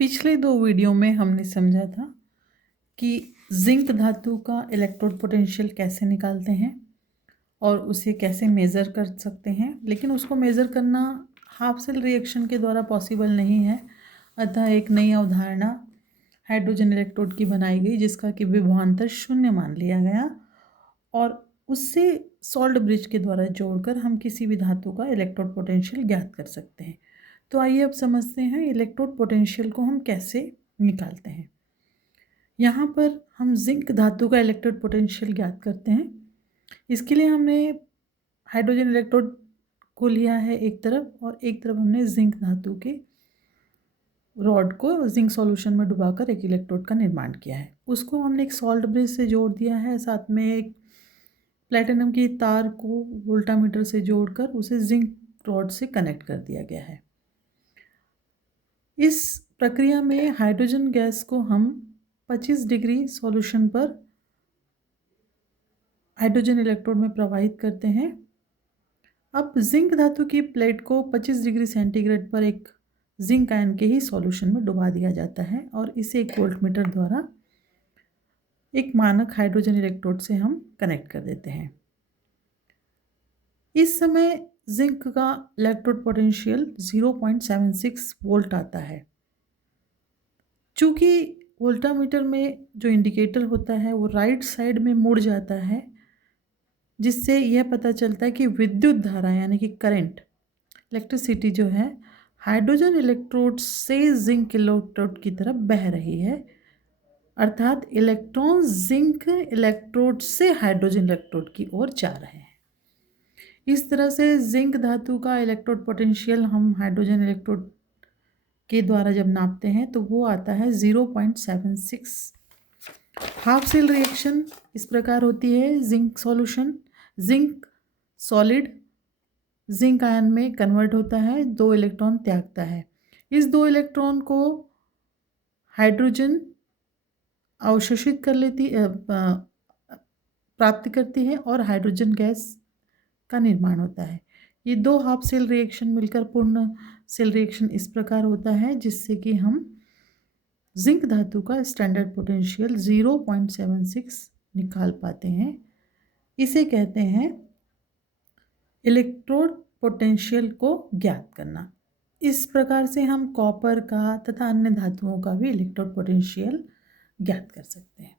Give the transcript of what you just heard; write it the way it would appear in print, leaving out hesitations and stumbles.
पिछले 2 वीडियो में हमने समझा था कि जिंक धातु का इलेक्ट्रोड पोटेंशियल कैसे निकालते हैं और उसे कैसे मेज़र कर सकते हैं, लेकिन उसको मेज़र करना हाफ सेल रिएक्शन के द्वारा पॉसिबल नहीं है। अतः एक नई अवधारणा हाइड्रोजन इलेक्ट्रोड की बनाई गई, जिसका कि विभवांतर 0 मान लिया गया और उससे सॉल्ट ब्रिज के द्वारा जोड़कर हम किसी भी धातु का इलेक्ट्रोड पोटेंशियल ज्ञात कर सकते हैं। तो आइए अब समझते हैं इलेक्ट्रोड पोटेंशियल को हम कैसे निकालते हैं। यहाँ पर हम जिंक धातु का इलेक्ट्रोड पोटेंशियल ज्ञात करते हैं। इसके लिए हमने हाइड्रोजन इलेक्ट्रोड को लिया है एक तरफ और एक तरफ हमने जिंक धातु के रॉड को जिंक सॉल्यूशन में डुबाकर एक इलेक्ट्रोड का निर्माण किया है। उसको हमने एक सॉल्ट ब्रिज से जोड़ दिया है, साथ में एक प्लेटिनम की तार को वोल्टामीटर से जोड़कर उसे जिंक रॉड से कनेक्ट कर दिया गया है। इस प्रक्रिया में हाइड्रोजन गैस को हम 25 डिग्री सॉल्यूशन पर हाइड्रोजन इलेक्ट्रोड में प्रवाहित करते हैं। अब जिंक धातु की प्लेट को 25 डिग्री सेंटीग्रेड पर एक जिंक आयन के ही सॉल्यूशन में डुबा दिया जाता है और इसे एक वोल्टमीटर द्वारा एक मानक हाइड्रोजन इलेक्ट्रोड से हम कनेक्ट कर देते हैं। इस समय जिंक का इलेक्ट्रोड पोटेंशियल 0.76 वोल्ट आता है। चूँकि वोल्टामीटर में जो इंडिकेटर होता है वो राइट साइड में मुड़ जाता है, जिससे यह पता चलता है कि विद्युत धारा यानी कि करंट, इलेक्ट्रिसिटी जो है हाइड्रोजन इलेक्ट्रोड से जिंक इलेक्ट्रोड की तरफ बह रही है, अर्थात इलेक्ट्रॉन जिंक इलेक्ट्रोड से हाइड्रोजन इलेक्ट्रोड की ओर जा रहे हैं। इस तरह से जिंक धातु का इलेक्ट्रोड पोटेंशियल हम हाइड्रोजन इलेक्ट्रोड के द्वारा जब नापते हैं तो वो आता है 0.76। हाफ सेल रिएक्शन इस प्रकार होती है। Zinc solution, zinc solid zinc ion में कन्वर्ट होता है, 2 इलेक्ट्रॉन त्यागता है। इस 2 इलेक्ट्रॉन को हाइड्रोजन अवशोषित कर लेती प्राप्त करती है और हाइड्रोजन गैस का निर्माण होता है। ये 2 हाफ सेल रिएक्शन मिलकर पूर्ण सेल रिएक्शन इस प्रकार होता है, जिससे कि हम जिंक धातु का स्टैंडर्ड पोटेंशियल 0.76 निकाल पाते हैं। इसे कहते हैं इलेक्ट्रोड पोटेंशियल को ज्ञात करना। इस प्रकार से हम कॉपर का तथा अन्य धातुओं का भी इलेक्ट्रोड पोटेंशियल ज्ञात कर सकते हैं।